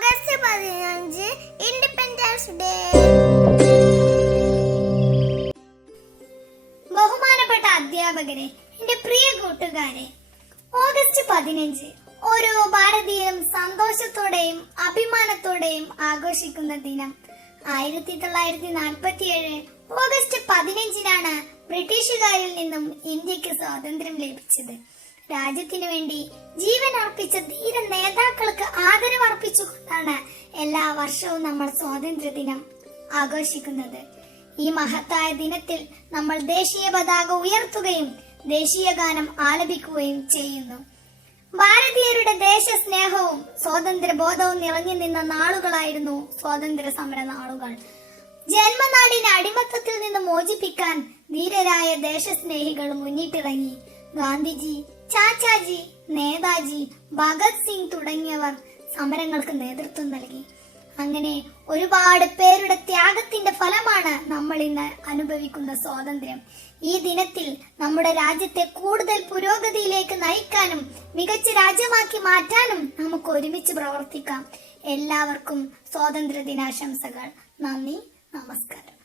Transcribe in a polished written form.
August 15 independence day. ബഹുമാനപ്പെട്ട അധ്യാപകരെ, എന്റെ പ്രിയ കൂട്ടുകാരെ, ഓഗസ്റ്റ് 15 ഓരോ ഭാരതീയനും സന്തോഷത്തോടെയും അഭിമാനത്തോടെയും ആഘോഷിക്കുന്ന ദിനം. 1947 ഓഗസ്റ്റ് 15 ബ്രിട്ടീഷുകാരിൽ നിന്നും ഇന്ത്യക്ക് സ്വാതന്ത്ര്യം ലഭിച്ചത്. രാജ്യത്തിനു വേണ്ടി ജീവൻ അർപ്പിച്ച ധീര നേതാക്കൾക്ക് ആദരവർപ്പിച്ചുകൊണ്ടാണ് എല്ലാ വർഷവും നമ്മൾ സ്വാതന്ത്ര്യ ദിനം ആഘോഷിക്കുന്നത്. ഈ മഹത്തായ ദിനത്തിൽ നമ്മൾ ദേശീയ പതാക ഉയർത്തുകയും ദേശീയ ഗാനം ആലപിക്കുകയും ചെയ്യുന്നു. ഭാരതീയരുടെ ദേശസ്നേഹവും സ്വാതന്ത്ര്യ ബോധവും നിറഞ്ഞു നിന്ന നാളുകളായിരുന്നു സ്വാതന്ത്ര്യ സമര നാളുകൾ. ജന്മനാടിനെ അടിമത്തത്തിൽ നിന്ന് മോചിപ്പിക്കാൻ ധീരരായ ദേശസ്നേഹികൾ മുന്നിട്ടിറങ്ങി. ഗാന്ധിജി, ചാച്ചാജി, നേതാജി, ഭഗത് സിംഗ് തുടങ്ങിയവർ സമരങ്ങൾക്ക് നേതൃത്വം നൽകി. അങ്ങനെ ഒരുപാട് പേരുടെ ത്യാഗത്തിന്റെ ഫലമാണ് നമ്മൾ ഇന്ന് അനുഭവിക്കുന്ന സ്വാതന്ത്ര്യം. ഈ ദിനത്തിൽ നമ്മുടെ രാജ്യത്തെ കൂടുതൽ പുരോഗതിയിലേക്ക് നയിക്കാനും മികച്ച രാജ്യമാക്കി മാറ്റാനും നമുക്ക് ഒരുമിച്ച് പ്രവർത്തിക്കാം. എല്ലാവർക്കും സ്വാതന്ത്ര്യ ദിനാശംസകൾ. നന്ദി, നമസ്കാരം.